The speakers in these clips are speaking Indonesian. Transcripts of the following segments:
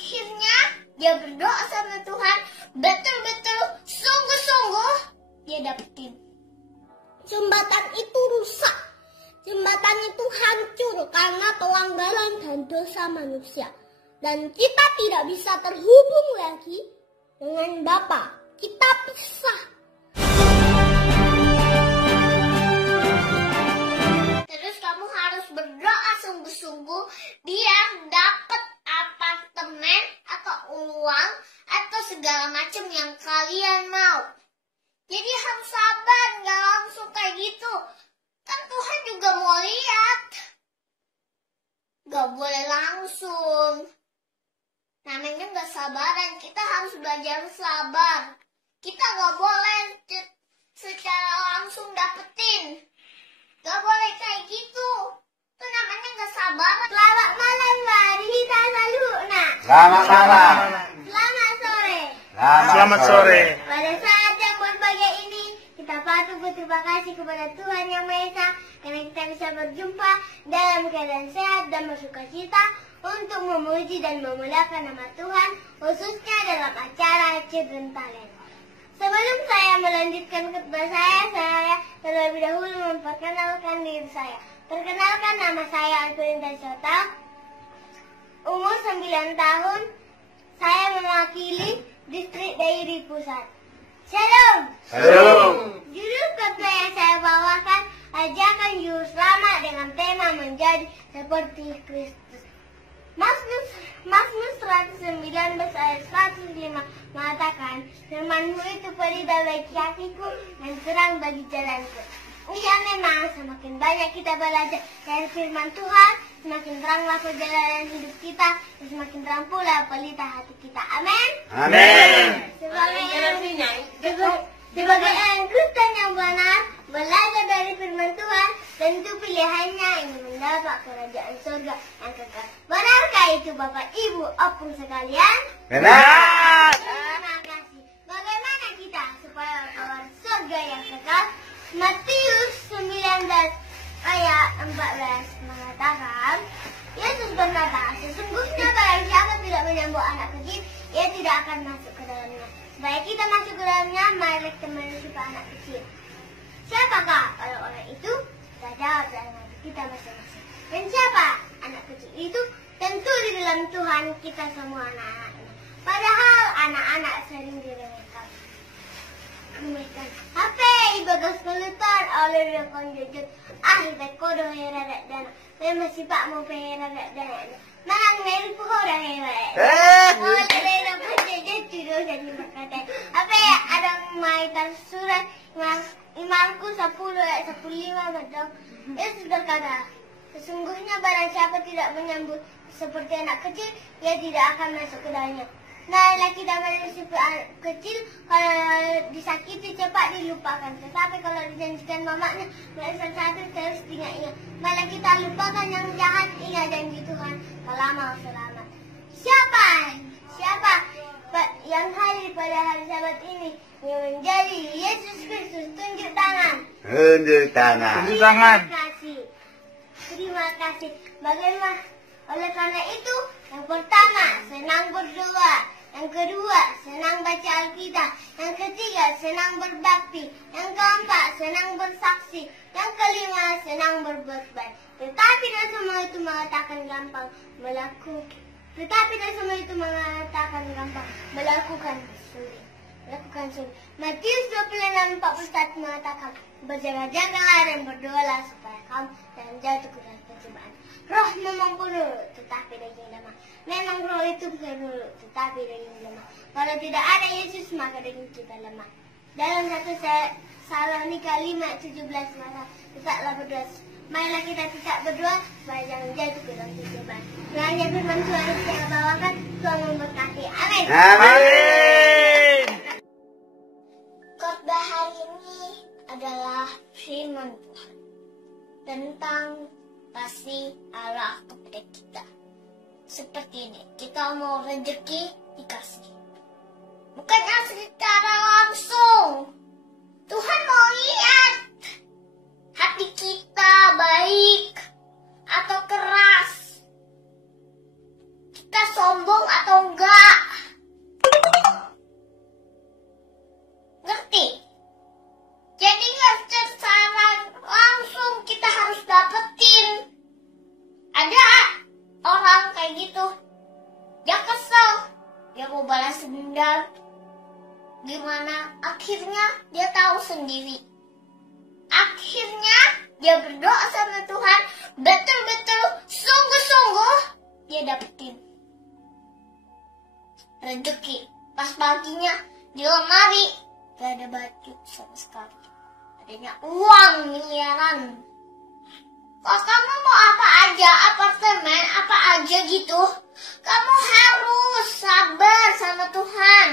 akhirnya dia berdoa sama Tuhan, betul-betul sungguh-sungguh dia dapetin. Jembatan itu rusak. Jembatan itu hancur karena pelanggaran dan dosa manusia. Dan kita tidak bisa terhubung lagi dengan Bapa. Kita pisah. Terus kamu harus berdoa sungguh-sungguh biar dapat apartemen atau uang atau segala macam yang kalian mau. Jadi harus sabar, nggak langsung kayak gitu. Kan Tuhan juga mau lihat. Gak boleh langsung. Namanya gak sabaran. Kita harus belajar sabar. Kita gak boleh secara langsung dapetin. Gak boleh kayak gitu. Itu namanya gak sabaran. Selamat malam Mbak Rita Saluna. Selamat malam. Selamat sore. Selamat sore. Pada saat yang berbahagia ini, kita patut berterima kasih kepada Tuhan Yang Maha Esa karena kita bisa berjumpa dalam keadaan sehat dan bersukacita untuk memuji dan memuliakan nama Tuhan, khususnya dalam acara Children Talent. Sebelum saya melanjutkan khotbah saya terlebih dahulu memperkenalkan diri saya. Perkenalkan, nama saya Alfirinda Syota, umur 9 tahun, saya mewakili distrik Dairi Pusat. Shalom. Shalom. Judul khotbah yang saya bawakan, ajakan juru selamat dengan tema menjadi seperti Kristus. Mazmur 119 ayat 105 mengatakan, firman-Mu itu pelita bagi kakiku dan terang bagi jalanku. Ya memang semakin banyak kita belajar dari firman Tuhan, semakin teranglah perjalanan hidup kita, dan semakin terang pula pelita hati kita. Amin. Amin. Sebagai orang Kristen yang benar, belajar dari firman Tuhan, tentu pilihannya ingin mendapat kerajaan surga yang kekal. Benarkah itu Bapak Ibu opung sekalian? Benar. Terima kasih. Bagaimana kita supaya kawan surga yang kekal? Matius 19 ayat 14 mengatakan, Yesus berkata, sesungguhnya barang siapa tidak menyambut anak kecil, ia tidak akan masuk ke dalamnya. Supaya kita masuk ke dalamnya, mari kita menyusup anak kecil. Siapakah orang-orang itu? Kita jawab dalam hati kita masing-masing. Dan siapa anak kecil itu? Tentu di dalam Tuhan kita semua anak-anaknya. Padahal anak-anak sering diremehkan. HP bagas kelutar oleh rekon jujur. Kita kodoh heradak dana. Masih pak mau heradak dana. Manang meri puhora hebat. Oleh rekon jujur tidur jadi berkata. Apa ya ada maitan surat Imamku 10 ayat 15 bedong. Yesus berkata, sesungguhnya barang siapa tidak menyambut seperti anak kecil, ia tidak akan masuk ke dalamnya. Nah, laki dan seperti anak kecil, kalau disakiti cepat dilupakan. Tetapi kalau dijanjikan mamanya, melihat satu terus ingat-ingat. Malah kita lupakan yang jahat, ingat janji Tuhan, kalau mau selamat. Siapa yang hadir pada hari Sabat ini yang menjadi Yesus Kristus? Tunjuk tangan. Tunjuk tangan. Terima kasih. Bagaimana? Oleh karena itu, yang pertama, senang berdoa. Yang kedua, senang baca Alkitab. Yang ketiga, senang berbakti. Yang keempat, senang bersaksi. Yang kelima, senang berbuat baik. Tetapi dan semua itu mengatakan gampang melakukan sulit. Matius 26:41 mengatakan, berjaga-jagalah dan berdoalah supaya kamu jangan jatuh ke dalam pencobaan. Roh memang dulu, tetapi daging lemah. Memang roh itu dulu, tetapi daging lemah. Kalau tidak ada Yesus, maka daging kita lemah. Dalam 1 Tesalonika 5:17 maka tetaplah berdoa. Marilah kita tidak berdoa supaya jangan jatuh ke dalam pencobaan. Hanya firman Tuhan yang saya bawakan, Tuhan memberkati. Amin. Amin. Khotbah hari ini adalah firman Tuhan tentang kasih Allah kepada kita. Seperti ini, kita mau rezeki dikasih. Bukannya secara langsung. Tuhan mau lihat hati kita baik atau keras. kita sombong atau enggak. Ngerti? Jadi nggak secara langsung kita harus dapetin. Ada orang kayak gitu, dia kesel, dia mau balas dendam. Gimana? Akhirnya dia tahu sendiri. Akhirnya dia berdoa sama Tuhan, betul-betul sungguh-sungguh dia dapetin rezeki. Pas paginya di lemari gak ada baju sama sekali, adanya uang miliaran. Kalau kamu mau apa aja, apartemen apa aja gitu, kamu harus sabar sama Tuhan.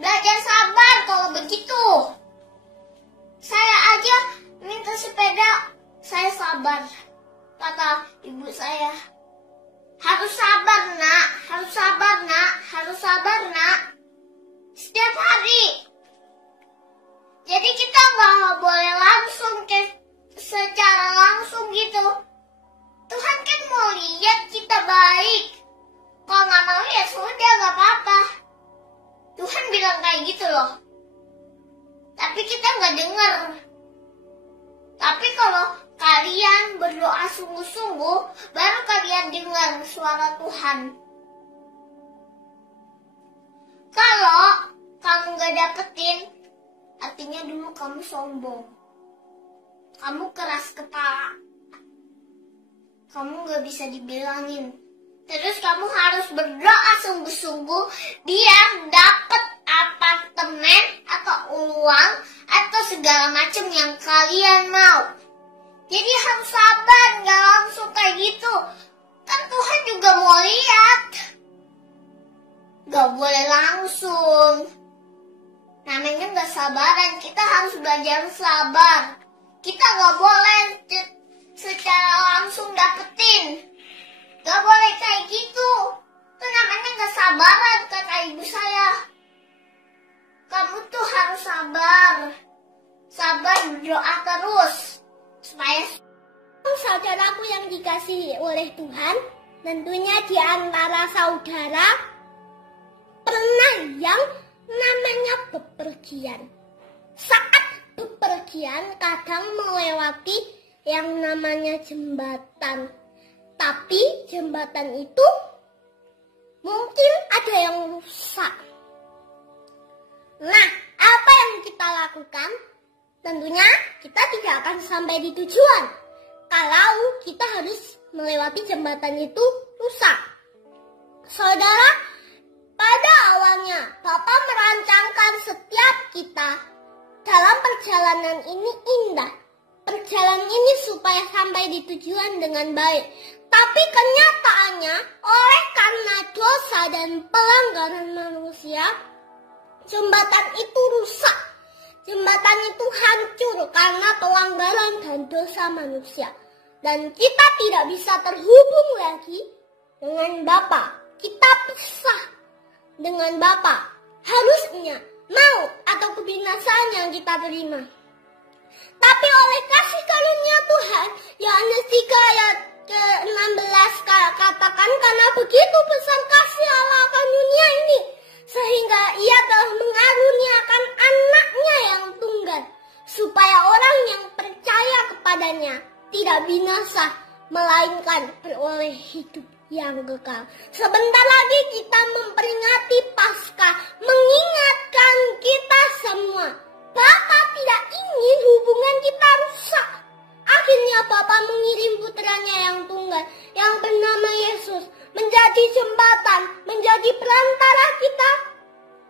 Belajar sabar kalau begitu. Saya aja minta sepeda, saya sabar. Kata ibu saya, harus sabar nak, harus sabar nak, harus sabar nak. Setiap hari. Jadi kita nggak boleh langsung secara langsung gitu. Tuhan kan mau lihat kita baik. Kalau nggak mau ya sudah, nggak apa-apa. Tuhan bilang kayak gitu loh. Tapi kita nggak dengar. Tapi kalau kalian berdoa sungguh-sungguh, baru kalian dengar suara Tuhan. Kalau kamu nggak dapetin, artinya dulu kamu sombong. Kamu keras kepala. Kamu nggak bisa dibilangin. Terus kamu harus berdoa sungguh-sungguh biar dapat apartemen atau uang atau segala macam yang kalian mau. Jadi harus sabar, nggak langsung kayak gitu. Kan Tuhan juga mau lihat. Nggak boleh langsung. Namanya nggak sabaran, kita harus belajar sabar. Kita nggak boleh secara langsung dapetin. Gak boleh kayak gitu. Itu namanya gak sabaran, kata ibu saya. Kamu tuh harus sabar. Sabar, berdoa terus. Supaya saudaraku yang dikasihi oleh Tuhan, tentunya di antara saudara pernah yang namanya bepergian. Saat bepergian kadang melewati yang namanya jembatan. Tapi jembatan itu mungkin ada yang rusak. Nah, apa yang kita lakukan? Tentunya kita tidak akan sampai di tujuan kalau kita harus melewati jembatan itu rusak. Saudara, pada awalnya Bapak merancangkan setiap kita dalam perjalanan ini indah. Perjalanan ini supaya sampai di tujuan dengan baik. Tapi kenyataannya oleh karena dosa dan pelanggaran manusia, jembatan itu rusak. Jembatan itu hancur karena pelanggaran dan dosa manusia. Dan kita tidak bisa terhubung lagi dengan Bapa. Kita pisah dengan Bapa. Harusnya mau atau kebinasaan yang kita terima. Tapi oleh kasih karunia Tuhan, Yohanes 3 ayat ke-16 katakan, karena begitu besar kasih Allah akan dunia ini, sehingga ia telah mengaruniakan anaknya yang tunggal, supaya orang yang percaya kepadanya tidak binasa, melainkan beroleh hidup yang kekal. Sebentar lagi kita memperingati Paskah, mengingatkan kita semua. Bapa tidak ingin hubungan kita rusak. Akhirnya Bapa mengirim putranya yang tunggal, yang bernama Yesus, menjadi jembatan, menjadi perantara kita,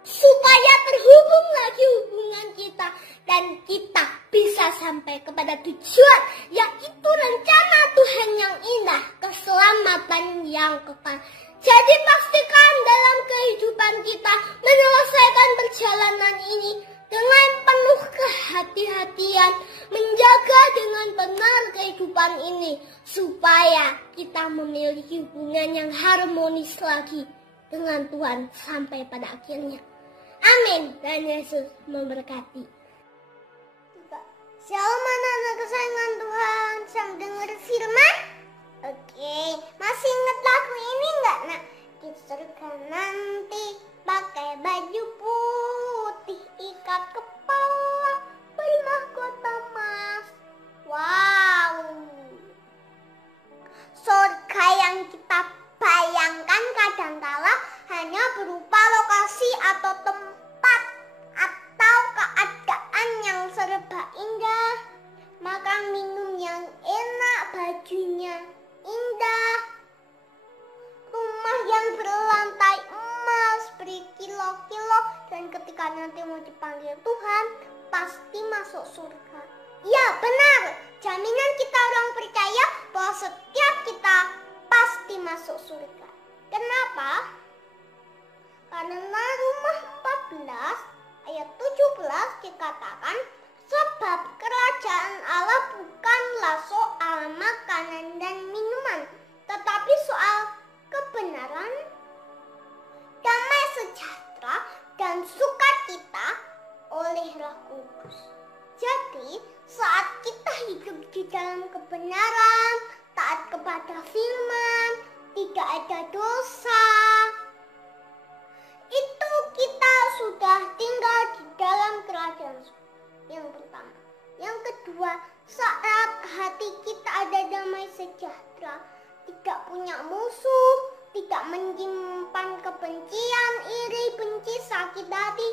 supaya terhubung lagi hubungan kita, dan kita bisa sampai kepada tujuan, yaitu rencana Tuhan yang indah, keselamatan yang kekal. Jadi pastikan dalam kehidupan kita menyelesaikan perjalanan ini dengan penuh kehati-hatian, menjaga dengan benar kehidupan ini, supaya kita memiliki hubungan yang harmonis lagi dengan Tuhan sampai pada akhirnya. Amin. Dan Yesus memberkati. Shalom anak-anak kesayangan Tuhan, sang dengar firman. Oke, masih ingat lagu ini nggak dan ketika nanti mau dipanggil Tuhan, pasti masuk surga. Ya benar, jaminan kita orang percaya bahwa setiap kita pasti masuk surga. Kenapa? Karena Roma 14 ayat 17 dikatakan, sebab kerajaan Allah bukanlah soal makanan dan minuman, tetapi soal kebenaran, damai sejahtera, dan sukacita oleh Roh Kudus. Jadi, saat kita hidup di dalam kebenaran, taat kepada firman, tidak ada dosa, itu kita sudah tinggal di dalam kerajaan surga. Yang pertama. Yang kedua, saat hati kita ada damai sejahtera, tidak punya musuh, tidak menyimpan kebencian, iri, benci, sakit hati,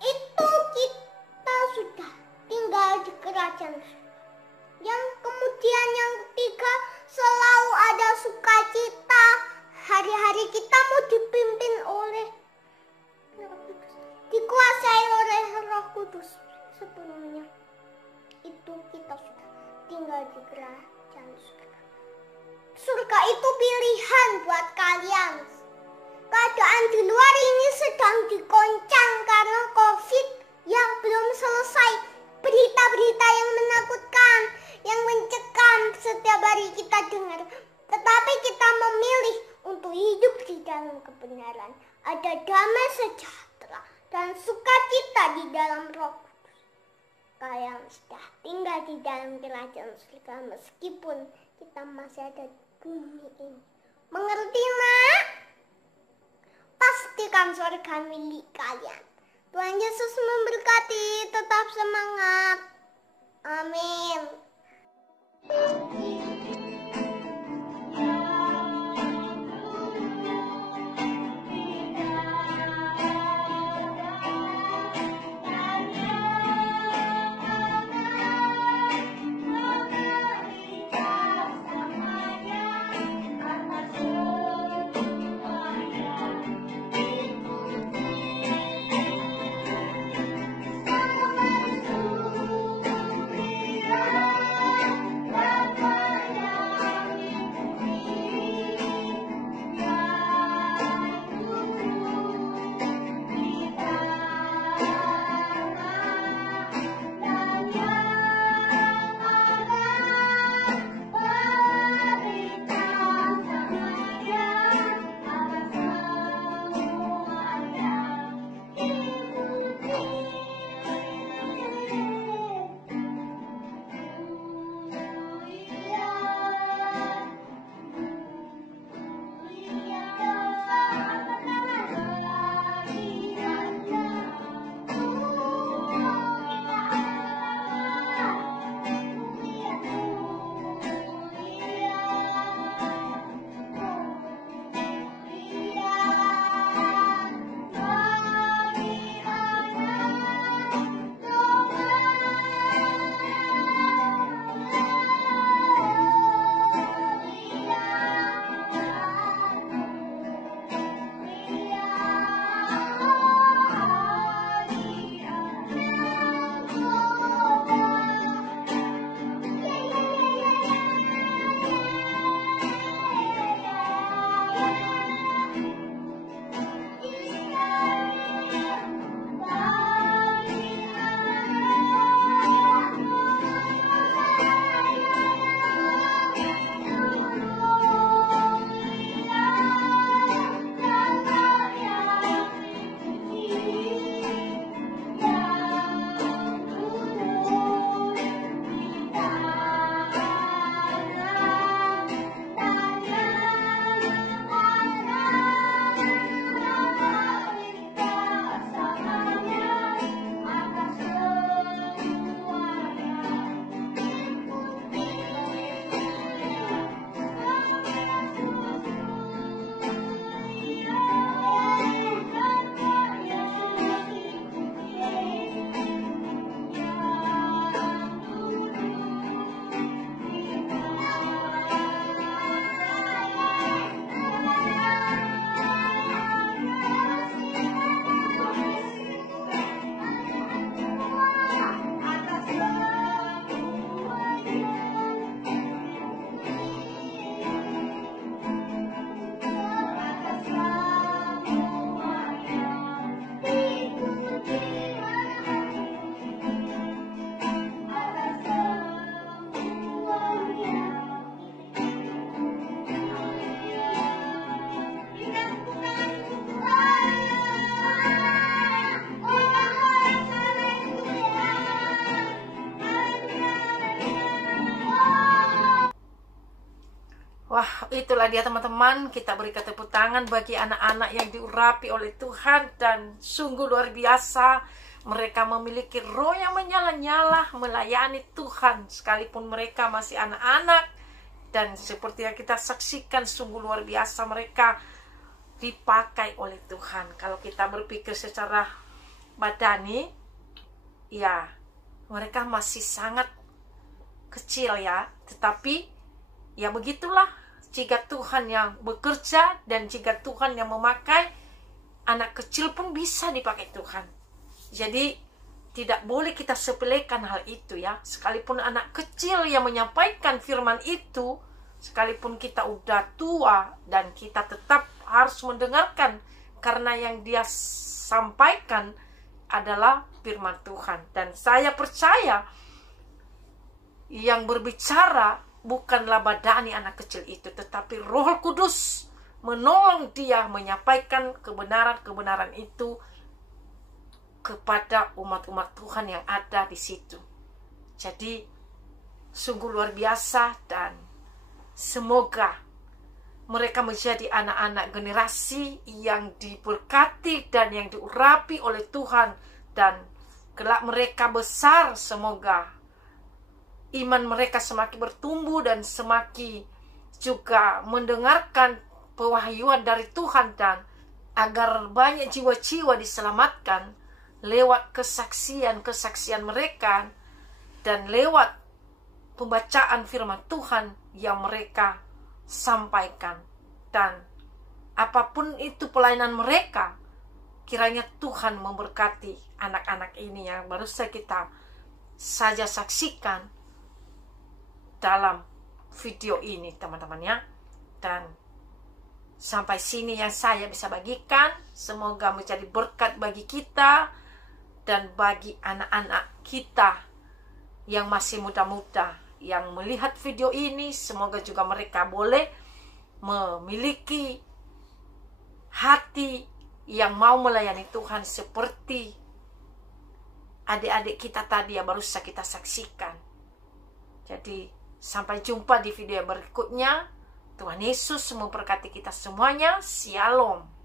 itu kita sudah tinggal di kerajaan surga. Yang kemudian yang ketiga, selalu ada sukacita. Hari-hari kita mau dipimpin oleh Roh Kudus, dikuasai oleh Roh Kudus sepenuhnya. Itu kita sudah tinggal di kerajaan surga. Surga itu pilihan buat kalian. Keadaan di luar ini sedang dikoncang karena COVID yang belum selesai. Berita-berita yang menakutkan, yang mencekam setiap hari kita dengar. Tetapi kita memilih untuk hidup di dalam kebenaran. Ada damai sejahtera dan sukacita di dalam Roh Kudus. Kalian sudah tinggal di dalam kerajaan surga meskipun kita masih ada di bumi ini. Mengerti, nak? Pastikan surga milik kalian. Tuhan Yesus memberkati. Tetap semangat. Amin. itulah dia teman-teman, kita berikan tepuk tangan bagi anak-anak yang diurapi oleh Tuhan. Dan sungguh luar biasa, mereka memiliki roh yang menyala-nyala melayani Tuhan sekalipun mereka masih anak-anak. Dan seperti yang kita saksikan, sungguh luar biasa mereka dipakai oleh Tuhan. Kalau kita berpikir secara badani, ya mereka masih sangat kecil ya. Tetapi ya begitulah, jika Tuhan yang bekerja dan jika Tuhan yang memakai, anak kecil pun bisa dipakai Tuhan. Jadi tidak boleh kita sepelekan hal itu ya. Sekalipun anak kecil yang menyampaikan firman itu, sekalipun kita udah tua, dan kita tetap harus mendengarkan, karena yang dia sampaikan adalah firman Tuhan. Dan saya percaya yang berbicara bukanlah badani anak kecil itu, tetapi Roh Kudus menolong dia menyampaikan kebenaran-kebenaran itu kepada umat-umat Tuhan yang ada di situ. Jadi sungguh luar biasa, dan semoga mereka menjadi anak-anak generasi yang diberkati dan yang diurapi oleh Tuhan. Dan kelak mereka besar, semoga iman mereka semakin bertumbuh dan semakin juga mendengarkan pewahyuan dari Tuhan, dan agar banyak jiwa-jiwa diselamatkan lewat kesaksian-kesaksian mereka dan lewat pembacaan firman Tuhan yang mereka sampaikan. Dan apapun itu pelayanan mereka, kiranya Tuhan memberkati anak-anak ini yang baru saja kita saksikan dalam video ini teman-teman ya. Dan sampai sini yang saya bisa bagikan, semoga menjadi berkat bagi kita dan bagi anak-anak kita yang masih muda-muda yang melihat video ini. Semoga juga mereka boleh memiliki hati yang mau melayani Tuhan seperti adik-adik kita tadi yang baru saja kita saksikan. Jadi sampai jumpa di video yang berikutnya. Tuhan Yesus memberkati kita semuanya. Shalom.